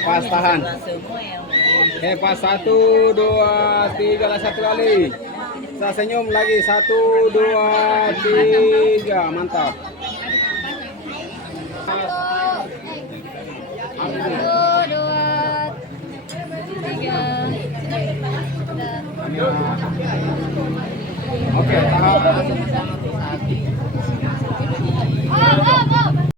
Pas tahan. Pas 1, 2, 3 lah satu kali. Saya senyum lagi 1, 2, 3 mantap. 1, 2, 3. Oke, tahan.